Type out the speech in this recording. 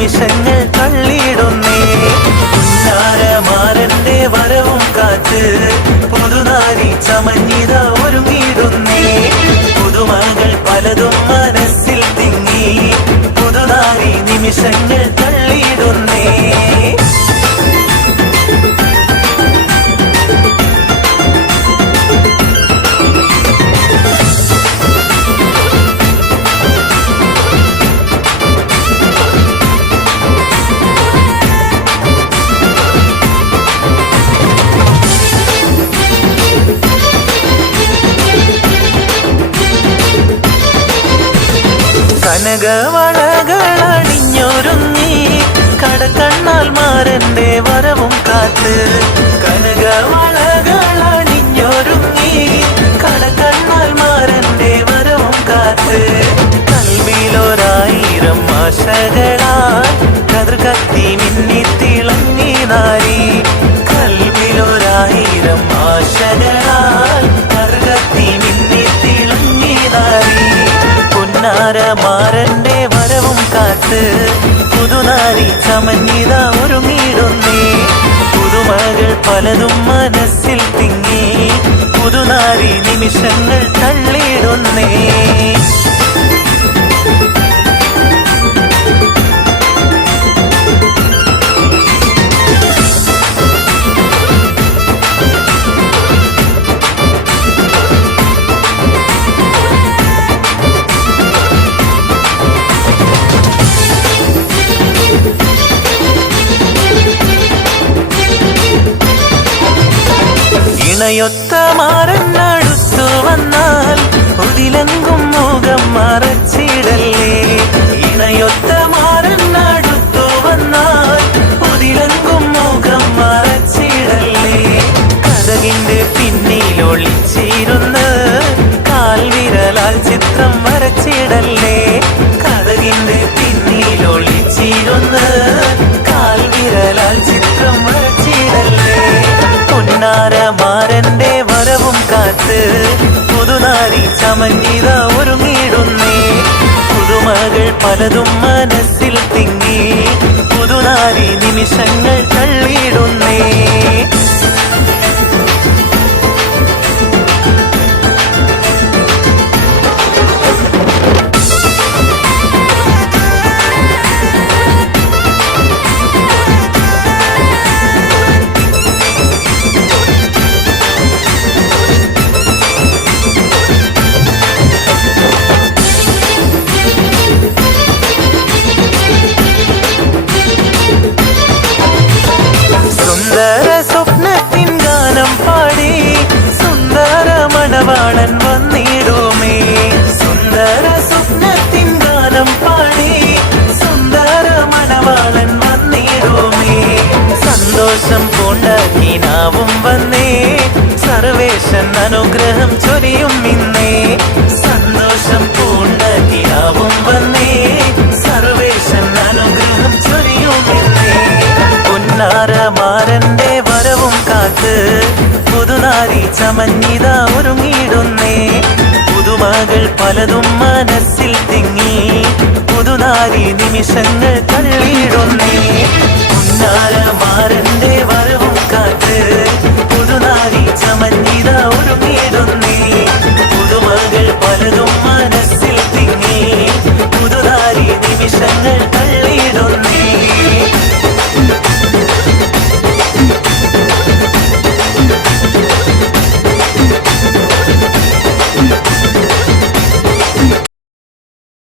നിമിഷങ്ങൾ തള്ളിയിടുന്നേ. പുന്നാരമാരന്റെ വരവും കാത്ത് പുതുനാരി ചമഞ്ഞിത ഒരുങ്ങിയിടുന്നേ. പുതുമകൾ പലതും മനസ്സിൽ തിങ്ങി പുതുനാരി നിമിഷങ്ങൾ തള്ളിയിടുന്നേ. കനകവളകളണിഞ്ഞൊരുങ്ങി കടക്കണ്ണാൽ മാരന്റെ വരവും കാത്ത്. കനകവളകളണിഞ്ഞൊരുങ്ങി കടക്കണ്ണാൽ മാരന്റെ വരവും കാത്ത്. കൽവിലൊരായിരം ആശകളാൽ കതിർ കത്തി മിന്നി തിളങ്ങി നാരി. കൽവിലൊരായിരം ആശകളാൽ കതിർ കത്തി മിന്നി തിളങ്ങി നാരി. പുന്നാരമാരന്റെ വരവും കാത്ത് പുതുനാരി ചമഞ്ഞിത ഒരുങ്ങിയിടുന്നേ. പുതുമകൾ പലതും മനസ്സിൽ തിങ്ങി പുതുനാരി നിമിഷങ്ങൾ തള്ളിയിടുന്നേ. ഇണയൊത്ത മാറന്നടുത്തു വന്നാൽ ഉതിലെങ്കും മുഖം മറച്ചിടല്ലേ. ഇണയൊത്ത മാറന്നടുത്തു വന്നാൽ ഉതിലെങ്കും മുഖം മറച്ചിടല്ലേ. കഥകിന്റെ പിന്നിലൊളിച്ചിരുന്ന് കാൽവിരലാൽ ചിത്രം വരച്ചിടല്ലേ. കഥകിന്റെ പിന്നിലൊളിച്ചിരുന്ന് കാൽവിരലാൽ ചിത്രം വരച്ചിടല്ലേ. പുന്നാരമാരന്റെ വരവും കാത്ത് പുതുനാരി ചമഞ്ഞിത ഒരുങ്ങിയിടുന്നേ. പുതുമകൾ പലതും മനസ്സിൽ തിങ്ങി പുതുനാരി നിമിഷങ്ങൾ തള്ളിയിടുന്നേ. സുന്ദര സ്വപ്നത്തിൻ ഗാനം പാടി സുന്ദര മണവാളൻ വന്നിടുമേ. സുന്ദര സ്വപ്നത്തിൻ ഗാനം പാടി സുന്ദര മണവാളൻ വന്നിടുമേ. സന്തോഷം പൂണ്ട കിനാവും വന്നേ സർവേശൻ അനുഗ്രഹം ചൊരിയും ഇന്നേ. സന്തോഷം പൂണ്ട കിനാവും വന്നേ സർവേശൻ അനുഗ്രഹം ചൊരിയും ഇന്നേ. പുന്നാരമാരന്റെ വരവും കാത്ത് പുതുനാരി ചമഞ്ഞിത ഒരുങ്ങിയിടുന്നേ. പുതുമകൾ പലതും മനസ്സിൽ തിങ്ങി പുതുനാരി നിമിഷങ്ങൾ തള്ളിയിടുന്നേ.